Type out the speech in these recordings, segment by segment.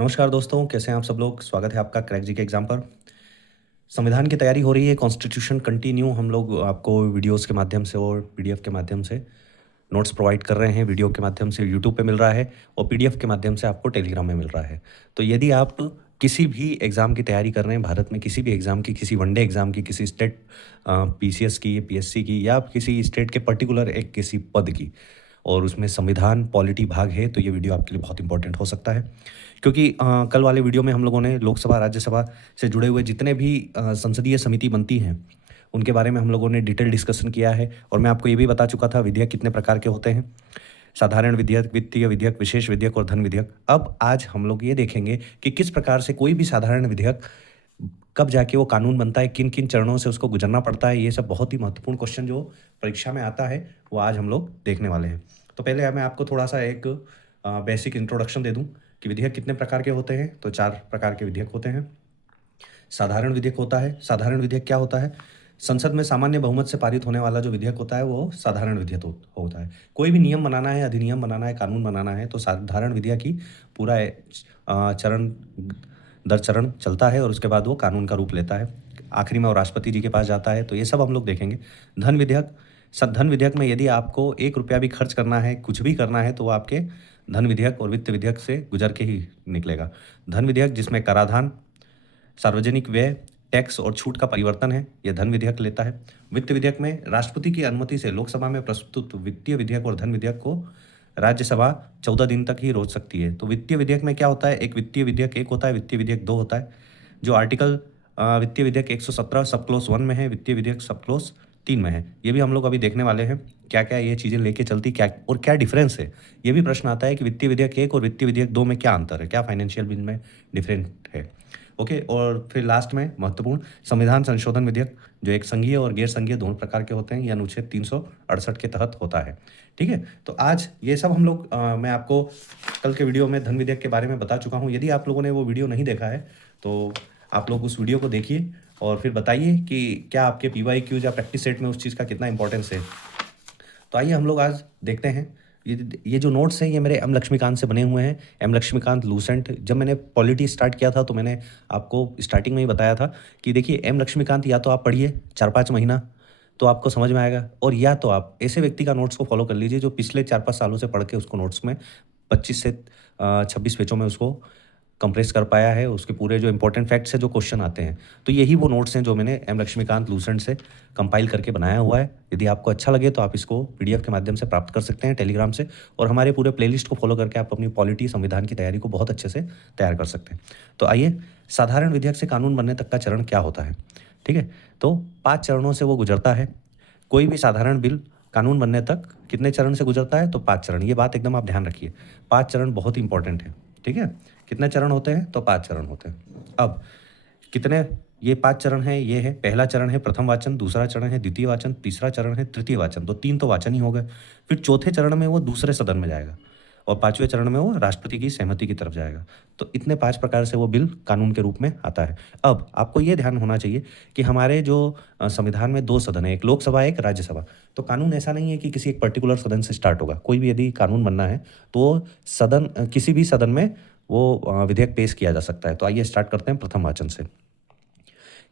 नमस्कार दोस्तों, कैसे हैं आप सब लोग? स्वागत है आपका क्रैक जी के एग्ज़ाम पर। संविधान की तैयारी हो रही है, कॉन्स्टिट्यूशन कंटिन्यू हम लोग आपको वीडियोज़ के माध्यम से और पीडीएफ के माध्यम से नोट्स प्रोवाइड कर रहे हैं। वीडियो के माध्यम से यूट्यूब पे मिल रहा है और पीडीएफ के माध्यम से आपको टेलीग्राम में मिल रहा है। तो यदि आप किसी भी एग्ज़ाम की तैयारी कर रहे हैं, भारत में किसी भी एग्ज़ाम की, किसी वनडे एग्ज़ाम की, किसी स्टेट पीसीएस की, पीएससी की या किसी स्टेट के पर्टिकुलर एक किसी पद की और उसमें संविधान पॉलिटी भाग है, तो ये वीडियो आपके लिए बहुत इंपॉर्टेंट हो सकता है। क्योंकि कल वाले वीडियो में हम लोगों ने लोकसभा, राज्यसभा से जुड़े हुए जितने भी संसदीय समिति बनती हैं, उनके बारे में हम लोगों ने डिटेल डिस्कशन किया है और मैं आपको ये भी बता चुका था विधेयक कितने प्रकार के होते हैं। साधारण विधेयक, वित्तीय विधेयक, विशेष विधेयक और धन विधेयक। अब आज हम लोग ये देखेंगे कि किस प्रकार से कोई भी साधारण विधेयक कब जाके वो कानून बनता है, किन-किन चरणों से उसको गुज़रना पड़ता है। ये सब बहुत ही महत्वपूर्ण क्वेश्चन जो परीक्षा में आता है, वो आज हम लोग देखने वाले हैं। तो पहले मैं आपको थोड़ा-सा एक बेसिक इंट्रोडक्शन दे दूँ कि विधेयक कितने प्रकार के होते हैं। तो 4 प्रकार के विधेयक होते हैं। साधारण विधेयक होता है। साधारण विधेयक क्या होता है? संसद में सामान्य बहुमत से पारित होने वाला जो विधेयक होता है, वो साधारण विधेयक होता है। कोई भी नियम बनाना है, अधिनियम बनाना है, कानून बनाना है, तो साधारण विधेयक ही पूरा चरण दर चरण चलता है और उसके बाद वो कानून का रूप लेता है। आखिरी में वो राष्ट्रपति जी के पास जाता है, तो ये सब हम लोग देखेंगे। धन विधेयक, धन विधेयक में यदि आपको ₹1 भी खर्च करना है, कुछ भी करना है, तो वो आपके धन विधेयक और वित्त विधेयक से गुजर के ही निकलेगा। धन विधेयक जिसमें कराधान, सार्वजनिक व्यय, टैक्स और छूट का परिवर्तन है, यह धन विधेयक लेता है। वित्त विधेयक में राष्ट्रपति की अनुमति से लोकसभा में प्रस्तुत वित्तीय विधेयक और धन विधेयक को राज्यसभा 14 दिन तक ही रोक सकती है। तो वित्तीय विधेयक में क्या होता है? एक वित्तीय विधेयक 1 होता है, वित्तीय विधेयक 2 होता है। जो आर्टिकल वित्तीय विधेयक 117 सब क्लॉज़ 1 में है, वित्तीय विधेयक सब क्लॉज़ 3 में है। ये भी हम लोग अभी देखने वाले हैं, क्या-क्या ये चीज़ें लेके चलती क्या और क्या डिफ़रेंस है? ये भी प्रश्न आता है कि वित्तीय विधेयक 1 और वित्तीय विधेयक 2 में क्या अंतर है? क्या फाइनेंशियल बिल में डिफरेंट है? ओके, और फिर लास्ट में महत्वपूर्ण संविधान संशोधन विधेयक, जो एक संघीय और गैर संघीय दोनों प्रकार के होते हैं। ये अनुच्छेद 368 के तहत होता है। ठीक है? तो आज ये सब हम लोग मैं आपको कल के वीडियो में धन विधेयक के बारे में बता चुका हूँ। यदि आप लोगों ने वो वीडियो नहीं देखा है, तो आप लोग उस वीडियो को देखिए और फिर बताइए कि क्या आपके पीवाईक्यूज़ या प्रैक्टिस सेट में उस चीज़ का कितना इंपॉर्टेंस है। तो आइए हम लोग आज देखते हैं। ये जो नोट्स हैं, ये मेरे एम लक्ष्मीकांत से बने हुए हैं। M Laxmikant Lucent. जब मैंने पॉलिटी स्टार्ट किया था, तो मैंने आपको स्टार्टिंग में ही बताया था कि देखिए, एम लक्ष्मीकांत या तो आप पढ़िए 4-5 महीना, तो आपको समझ में आएगा, और या तो आप ऐसे व्यक्ति का नोट्स को फॉलो कर लीजिए जो पिछले 4-5 सालों से पढ़ के उसको नोट्स में 25 से 26 पेजों में उसको कंप्रेस कर पाया है, उसके पूरे जो इंपॉर्टेंट फैक्ट्स हैं, जो क्वेश्चन आते हैं। तो यही वो नोट्स हैं जो मैंने एम लक्ष्मीकांत लूसेंट से कंपाइल करके बनाया हुआ है। यदि आपको अच्छा लगे तो आप इसको पीडीएफ के माध्यम से प्राप्त कर सकते हैं टेलीग्राम से, और हमारे पूरे प्लेलिस्ट को फॉलो करके आप अपनी पॉलिटी, संविधान की तैयारी को बहुत अच्छे से तैयार कर सकते हैं। तो आइए, साधारण विधेयक से कानून बनने तक का चरण क्या होता है? ठीक है? तो 5 चरणों से वो गुजरता है। कोई भी साधारण बिल कानून बनने तक कितने चरण से गुजरता है? तो 5 चरण। ये बात एकदम आप ध्यान रखिए। 5 चरण बहुत इंपॉर्टेंट है। ठीक है? कितने चरण होते हैं? तो 5 चरण होते हैं। अब कितने ये 5 चरण हैं, ये है पहला चरण है प्रथम वाचन, दूसरा चरण है द्वितीय वाचन, तीसरा चरण है तृतीय वाचन। तो 3 तो वाचन ही हो गए। फिर चौथे चरण में वो दूसरे सदन में जाएगा और 5वें चरण में वो राष्ट्रपति की सहमति की तरफ जाएगा। तो इतने 5 प्रकार से वो बिल कानून के रूप में आता है। अब आपको ये ध्यान होना चाहिए कि हमारे जो संविधान में 2 सदन है, एक लोकसभा, एक राज्यसभा। तो कानून ऐसा नहीं है कि किसी एक पर्टिकुलर सदन से स्टार्ट होगा। कोई भी यदि कानून बनना है, तो किसी भी सदन में वो विधेयक पेश किया जा सकता है। तो आइए स्टार्ट करते हैं प्रथम वाचन से।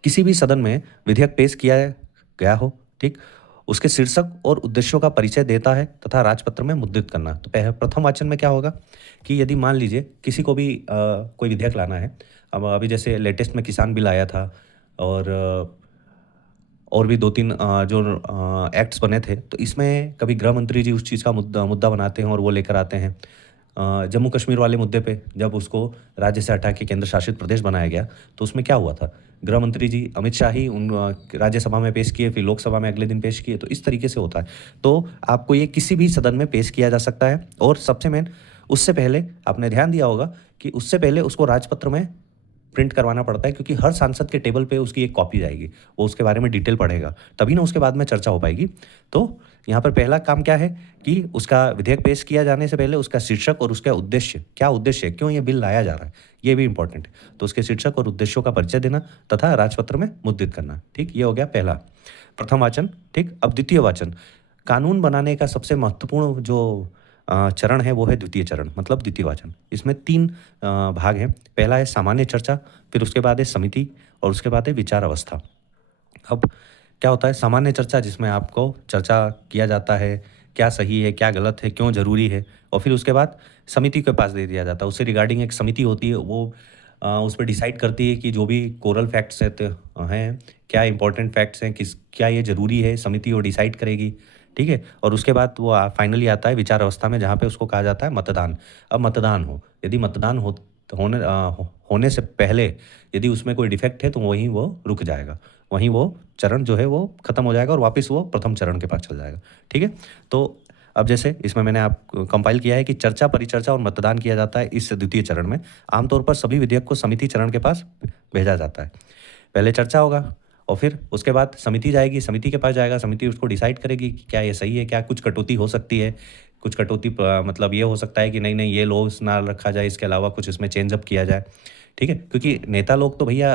किसी भी सदन में विधेयक पेश किया गया हो, ठीक, उसके शीर्षक और उद्देश्यों का परिचय देता है तथा राजपत्र में मुद्रित करना। तो प्रथम वाचन में क्या होगा कि यदि मान लीजिए किसी को भी कोई विधेयक लाना है। अब अभी जैसे लेटेस्ट में किसान बिल आया था, और और भी 2-3 जो एक्ट्स बने थे, तो इसमें कभी गृह मंत्री जी उस चीज़ का मुद्दा बनाते हैं और वो लेकर आते हैं। जम्मू कश्मीर वाले मुद्दे पे जब उसको राज्य से हटा के केंद्र शासित प्रदेश बनाया गया, तो उसमें क्या हुआ था? गृह मंत्री जी अमित शाह ही उन राज्यसभा में पेश किए, फिर लोकसभा में अगले दिन पेश किए। तो इस तरीके से होता है। तो आपको ये किसी भी सदन में पेश किया जा सकता है, और सबसे मेन, उससे पहले आपने ध्यान दिया होगा कि उससे पहले उसको राजपत्र में प्रिंट करवाना पड़ता है, क्योंकि हर सांसद के टेबल पे उसकी एक कॉपी जाएगी। वो उसके बारे में डिटेल पढ़ेगा, तभी ना उसके बाद में चर्चा हो पाएगी। तो यहाँ पर पहला काम क्या है कि उसका विधेयक पेश किया जाने से पहले उसका शीर्षक और उसका उद्देश्य, क्या उद्देश्य है, क्यों ये बिल लाया जा रहा है, ये भी इंपॉर्टेंट है। तो उसके शीर्षक और उद्देश्यों का परिचय देना तथा राजपत्र में मुद्रित करना। ठीक, ये हो गया पहला प्रथम वाचन। ठीक, अब द्वितीय वाचन। कानून बनाने का सबसे महत्वपूर्ण जो चरण है वो है द्वितीय चरण, मतलब द्वितीय वाचन। इसमें 3 भाग हैं। पहला है सामान्य चर्चा, फिर उसके बाद है समिति और उसके बाद है विचार अवस्था। अब क्या होता है सामान्य चर्चा, जिसमें आपको चर्चा किया जाता है, क्या सही है, क्या गलत है, क्यों ज़रूरी है, और फिर उसके बाद समिति के पास दे दिया जाता है। उससे रिगार्डिंग एक समिति होती है, वो उस पे डिसाइड करती है कि जो भी कोरल फैक्ट्स हैं, क्या इंपॉर्टेंट फैक्ट्स हैं, क्या ये ज़रूरी है, समिति वो डिसाइड करेगी, ठीक है? और उसके बाद वो फाइनली आता है विचार अवस्था में, जहाँ पे उसको कहा जाता है मतदान। अब मतदान हो, यदि मतदान होने से पहले यदि उसमें कोई डिफेक्ट है तो वहीं वो रुक जाएगा, वहीं वो चरण जो है वो खत्म हो जाएगा और वापस वो प्रथम चरण के पास चल जाएगा, ठीक है? तो अब जैसे इसमें मैंने आप कंपाइल किया है कि चर्चा, परिचर्चा और मतदान किया जाता है इस द्वितीय चरण में। आमतौर पर सभी विधेयक को समिति चरण के पास भेजा जाता है। पहले चर्चा होगा और फिर उसके बाद समिति जाएगी, समिति के पास जाएगा, समिति उसको डिसाइड करेगी कि क्या ये सही है, क्या कुछ कटौती हो सकती है, कुछ कटौती मतलब ये हो सकता है कि नहीं नहीं ये लॉज ना रखा जाए, इसके अलावा कुछ इसमें चेंज अप किया जाए, ठीक है? क्योंकि नेता लोग तो भैया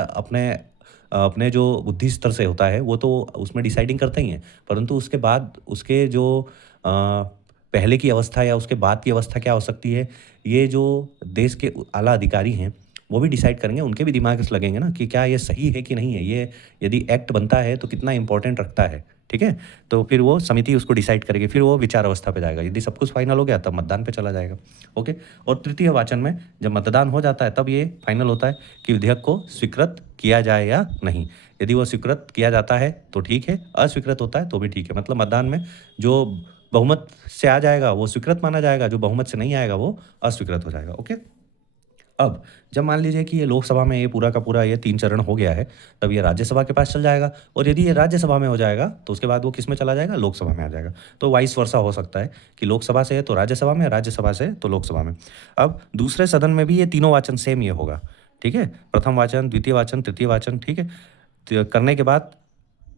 अपने जो बुद्धि स्तर से होता है वो तो उसमें डिसाइडिंग करते ही हैं, परंतु उसके बाद उसके जो पहले की अवस्था या उसके बाद की अवस्था क्या हो सकती है, ये जो देश के आला अधिकारी हैं वो भी डिसाइड करेंगे, उनके भी दिमाग से लगेंगे ना कि क्या ये सही है कि नहीं है, ये यदि एक्ट बनता है तो कितना इंपॉर्टेंट रखता है, ठीक है? तो फिर वो समिति उसको डिसाइड करेगी, फिर वो विचार अवस्था पे जाएगा। यदि सब कुछ फाइनल हो गया तब मतदान पे चला जाएगा, ओके? और तृतीय वाचन में जब मतदान हो जाता है तब ये फाइनल होता है कि विधेयक को स्वीकृत किया जाए या नहीं। यदि वो स्वीकृत किया जाता है तो ठीक है, अस्वीकृत होता है तो भी ठीक है। मतलब मतदान में जो बहुमत से आ जाएगा वो स्वीकृत माना जाएगा, जो बहुमत से नहीं आएगा वो अस्वीकृत हो जाएगा, ओके? अब जब मान लीजिए कि ये लोकसभा में ये पूरा का पूरा ये 3 चरण हो गया है, तब ये राज्यसभा के पास चल जाएगा और यदि ये राज्यसभा में हो जाएगा, तो उसके बाद वो किस में चला जाएगा? लोकसभा में आ जाएगा। तो वाइस वर्सा हो सकता है कि लोकसभा से है तो राज्यसभा में, राज्यसभा से है तो लोकसभा में। अब दूसरे सदन में भी ये तीनों वाचन सेम ये होगा, ठीक है? प्रथम वाचन, द्वितीय वाचन, तृतीय वाचन, ठीक है? करने के बाद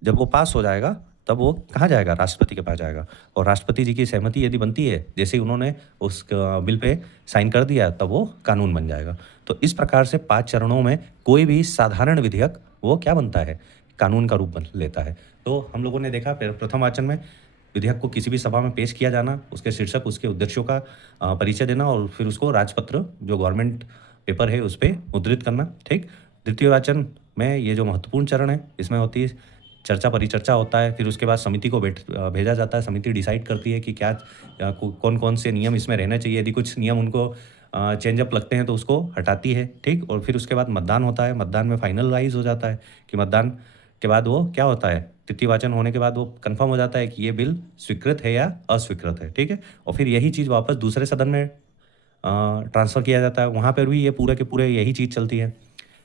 जब वो पास हो जाएगा, तब वो कहाँ जाएगा? राष्ट्रपति के पास जाएगा और राष्ट्रपति जी की सहमति यदि बनती है, जैसे ही उन्होंने उस बिल पे साइन कर दिया, तब वो कानून बन जाएगा। तो इस प्रकार से 5 चरणों में कोई भी साधारण विधेयक वो क्या बनता है? कानून का रूप बन लेता है। तो हम लोगों ने देखा प्रथम वाचन में विधेयक को किसी भी सभा में पेश किया जाना, उसके शीर्षक, उसके उद्देश्यों का परिचय देना और फिर उसको राजपत्र जो गवर्नमेंट पेपर है उस पे मुद्रित करना, ठीक? द्वितीय वाचन में ये जो महत्वपूर्ण चरण है, इसमें होती है चर्चा, परिचर्चा होता है, फिर उसके बाद समिति को भेजा जाता है, समिति डिसाइड करती है कि क्या कौन-कौन से नियम इसमें रहने चाहिए, यदि कुछ नियम उनको चेंज अप लगते हैं तो उसको हटाती है, ठीक? और फिर उसके बाद मतदान होता है, मतदान में फाइनलाइज़ हो जाता है कि मतदान के बाद वो क्या होता है, तृतीय वाचन होने के बाद वो कन्फर्म हो जाता है कि ये बिल स्वीकृत है या अस्वीकृत है, ठीक है? और फिर यही चीज़ वापस दूसरे सदन में ट्रांसफ़र किया जाता है, वहाँ पर भी ये पूरे के पूरे यही चीज़ चलती है,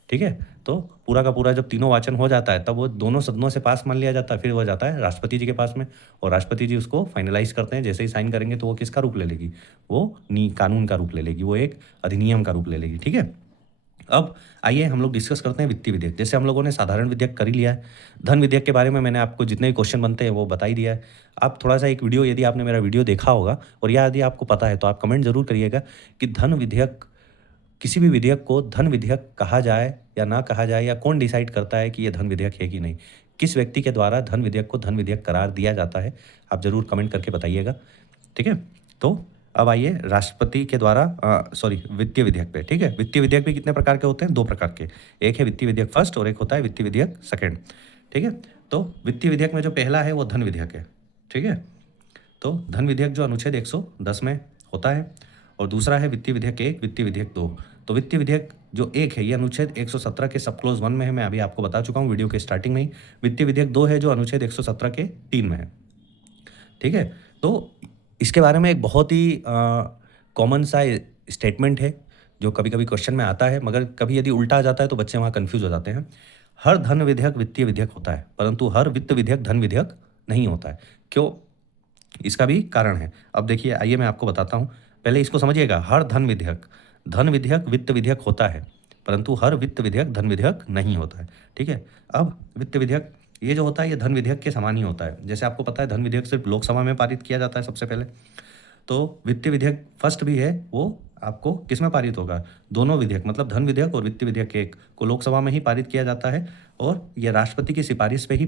ठीक है? तो पूरा का पूरा जब तीनों वाचन हो जाता है, तब वो दोनों सदनों से पास मान लिया जाता है, फिर वो जाता है राष्ट्रपति जी के पास में और राष्ट्रपति जी उसको फाइनलाइज़ करते हैं। जैसे ही साइन करेंगे तो वो किसका रूप ले लेगी? वो नी कानून का रूप ले लेगी, वो एक अधिनियम का रूप ले लेगी, ठीक है? अब आइए हम लोग डिस्कस करते हैं वित्तीय विधेयक। जैसे हम लोगों ने साधारण विधेयक कर ही लिया है, धन विधेयक के बारे में मैंने आपको जितने भी क्वेश्चन बनते हैं वो बता ही दिया है। आप थोड़ा-सा एक वीडियो, यदि आपने मेरा वीडियो देखा होगा और या यदि आपको पता है तो आप कमेंट ज़रूर करिएगा कि धन विधेयक, किसी भी विधेयक को धन विधेयक कहा जाए या ना कहा जाए, या कौन डिसाइड करता है कि ये धन विधेयक है कि नहीं? किस व्यक्ति के द्वारा धन विधेयक को धन विधेयक करार दिया जाता है? आप ज़रूर कमेंट करके बताइएगा, ठीक है? तो अब आइए राष्ट्रपति के द्वारा सॉरी वित्तीय विधेयक पे, ठीक है? वित्तीय विधेयक भी कितने प्रकार के होते हैं? 2 प्रकार के। एक है वित्तीय विधेयक फर्स्ट और एक होता है वित्तीय विधेयक सेकंड, ठीक है? तो वित्तीय विधेयक में जो पहला है वो धन विधेयक है, ठीक है? तो धन विधेयक जो अनुच्छेद 110 में होता है और दूसरा है वित्तीय विधेयक 1, वित्तीय विधेयक 2। तो वित्तीय विधेयक जो 1 है ये अनुच्छेद 117 के सब क्लॉज 1 में है, मैं अभी आपको बता चुका हूँ वीडियो के स्टार्टिंग में ही। वित्तीय विधेयक 2 है जो अनुच्छेद 117 के 3 में है, ठीक है? तो इसके बारे में एक बहुत ही कॉमन सा स्टेटमेंट है जो कभी-कभी क्वेश्चन में आता है, मगर कभी यदि उल्टा आ जाता है तो बच्चे वहाँ कन्फ्यूज़ हो जाते हैं। हर धन विधेयक वित्तीय विधेयक होता है, परंतु हर वित्त विधेयक धन विधेयक नहीं होता है। क्यों? इसका भी कारण है। अब देखिए, आइए मैं आपको बताता हूँ। पहले इसको समझिएगा, हर धन विधेयक वित्त विधेयक होता है, परंतु हर वित्त विधेयक धन विधेयक नहीं होता है, ठीक है? अब वित्त विधेयक ये जो होता है ये धन विधेयक के समान ही होता है। जैसे आपको पता है धन विधेयक सिर्फ लोकसभा में पारित किया जाता है सबसे पहले। तो वित्तीय विधेयक फर्स्ट भी है, वो आपको किस में पारित होगा? दोनों विधेयक, मतलब धन विधेयक और वित्तीय विधेयक 1 को लोकसभा में ही पारित किया जाता है और ये राष्ट्रपति की सिफारिश पे ही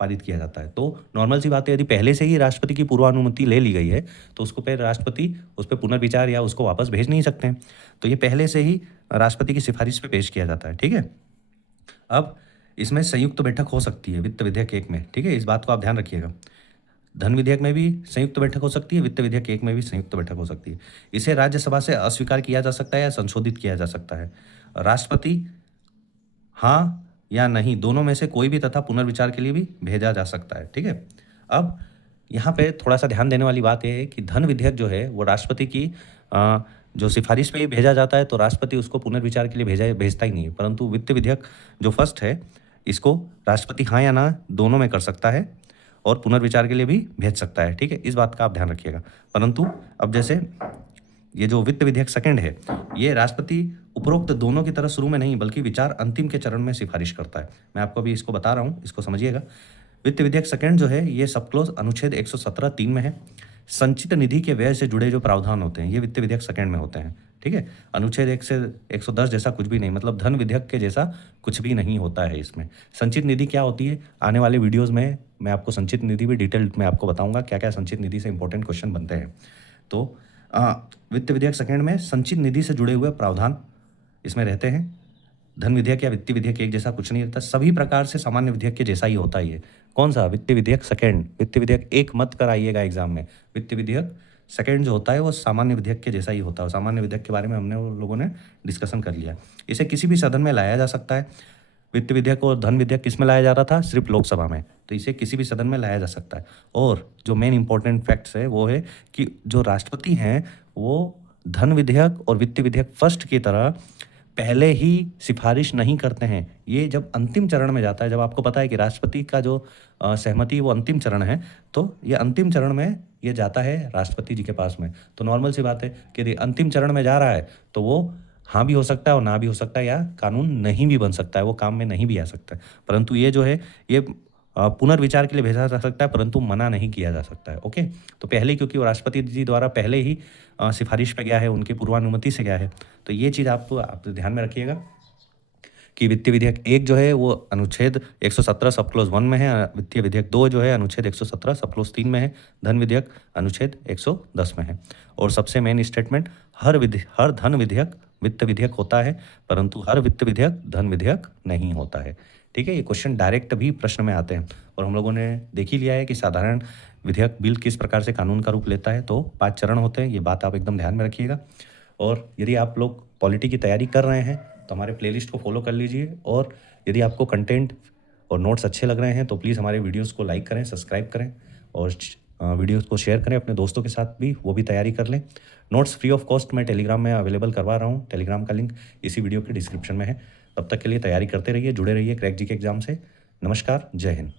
पारित किया जाता है। तो नॉर्मल सी बात है, यदि पहले से ही राष्ट्रपति की पूर्वानुमति ले ली गई है तो उसको फिर राष्ट्रपति उस पे पुनर्विचार या उसको वापस भेज नहीं सकते हैं। तो ये पहले से ही राष्ट्रपति की सिफारिश पे पेश किया जाता है, ठीक है। अब इसमें संयुक्त बैठक हो सकती है वित्त विधेयक 1 में, ठीक है, इस बात को आप ध्यान रखिएगा। धन विधेयक में भी संयुक्त बैठक हो सकती है, वित्त विधेयक 1 में भी संयुक्त बैठक हो सकती है। इसे राज्यसभा से अस्वीकार किया जा सकता है या संशोधित किया जा सकता है। राष्ट्रपति हाँ या नहीं दोनों में से कोई भी तथा पुनर्विचार के लिए भी भेजा जा सकता है, ठीक है। अब यहाँ पे थोड़ा सा ध्यान देने वाली बात यह है कि धन विधेयक जो है वो राष्ट्रपति की जो सिफारिश पे ही भेजा जाता है, तो राष्ट्रपति उसको पुनर्विचार के लिए भेजता ही नहीं है। परंतु वित्त विधेयक जो फर्स्ट है इसको राष्ट्रपति हाँ या ना दोनों में कर सकता है और पुनर्विचार के लिए भी भेज सकता है, ठीक है। इस बात का आप ध्यान रखिएगा। परंतु अब जैसे ये जो वित्त विधेयक सेकंड है, ये राष्ट्रपति उपरोक्त दोनों की तरह शुरू में नहीं बल्कि विचार अंतिम के चरण में सिफारिश करता है। मैं आपको अभी इसको बता रहा हूँ, इसको समझिएगा। वित्त विधेयक सेकंड जो है ये सब क्लोज अनुच्छेद 117(3) में है। संचित निधि के व्यय से जुड़े जो प्रावधान होते हैं ये वित्त विधेयक सेकंड में होते हैं, ठीक है। अनुच्छेद 1 से 110 जैसा कुछ भी नहीं, मतलब धन विधेयक के जैसा कुछ भी नहीं होता है इसमें। संचित निधि क्या होती है, आने वाले वीडियोज़ में मैं आपको संचित निधि भी डिटेल में आपको बताऊंगा क्या क्या संचित निधि से इंपॉर्टेंट क्वेश्चन बनते हैं। तो वित्त विधेयक सेकंड में संचित निधि से जुड़े हुए प्रावधान इसमें रहते हैं। धन विधेयक या वित्तीय विधेयक एक जैसा कुछ नहीं रहता, सभी प्रकार से सामान्य विधेयक के जैसा ही होता है ये। कौन सा, वित्तीय विधेयक सेकंड। वित्तीय विधेयक 1 मत कराइएगा एग्जाम में, वित्तीय विधेयक सेकंड जो होता है वो सामान्य विधेयक के जैसा ही होता है। सामान्य विधेयक के बारे में हमने वो लोगों ने डिस्कशन कर लिया। इसे किसी भी सदन में लाया जा सकता है। वित्त विधेयक और धन विधेयक किस में लाया जा रहा था, सिर्फ लोकसभा में, तो इसे किसी भी सदन में लाया जा सकता है। और जो मेन इंपॉर्टेंट फैक्ट्स है वो है कि जो राष्ट्रपति हैं वो धन विधेयक और वित्त विधेयक फर्स्ट की तरह पहले ही सिफारिश नहीं करते हैं। ये जब अंतिम चरण में जाता है, जब आपको पता है कि राष्ट्रपति का जो सहमति वो अंतिम चरण है, तो ये अंतिम चरण में ये जाता है राष्ट्रपति जी के पास में। तो नॉर्मल सी बात है कि यदि अंतिम चरण में जा रहा है तो वो हाँ भी हो सकता है और ना भी हो सकता है, या कानून नहीं भी बन सकता है, वो काम में नहीं भी आ सकता है। परंतु ये जो है ये पुनर्विचार के लिए भेजा जा सकता है, परंतु मना नहीं किया जा सकता है, ओके। तो पहले क्योंकि वो राष्ट्रपति जी द्वारा पहले ही सिफारिश पे गया है, उनकी पूर्वानुमति से गया है, तो ये चीज़ आप ध्यान में रखिएगा कि वित्तीय विधेयक 1 जो है वो अनुच्छेद 117 सब क्लोज 1 में है, वित्तीय विधेयक 2 जो है अनुच्छेद 117 सब क्लोज 3 में है, धन विधेयक अनुच्छेद 110 में है। और सबसे मेन स्टेटमेंट, हर धन विधेयक वित्त विधेयक होता है, परंतु हर वित्त विधेयक धन विधेयक नहीं होता है, ठीक है। ये क्वेश्चन डायरेक्ट भी प्रश्न में आते हैं और हम लोगों ने देख ही लिया है कि साधारण विधेयक बिल किस प्रकार से कानून का रूप लेता है। तो 5 चरण होते हैं, ये बात आप एकदम ध्यान में रखिएगा। और यदि आप लोग पॉलिटी की तैयारी कर रहे हैं तो हमारे प्लेलिस्ट को फॉलो कर लीजिए, और यदि आपको कंटेंट और नोट्स अच्छे लग रहे हैं तो प्लीज़ हमारे वीडियोज़ को लाइक करें, सब्सक्राइब करें और वीडियोज़ को शेयर करें अपने दोस्तों के साथ भी, वो भी तैयारी कर लें। नोट्स फ्री ऑफ कॉस्ट मैं टेलीग्राम में अवेलेबल करवा रहा हूँ, टेलीग्राम का लिंक इसी वीडियो के डिस्क्रिप्शन में है। तब तक के लिए तैयारी करते रहिए, जुड़े रहिए क्रैक जीके एग्जाम से। नमस्कार, जय हिंद।